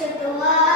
to the world.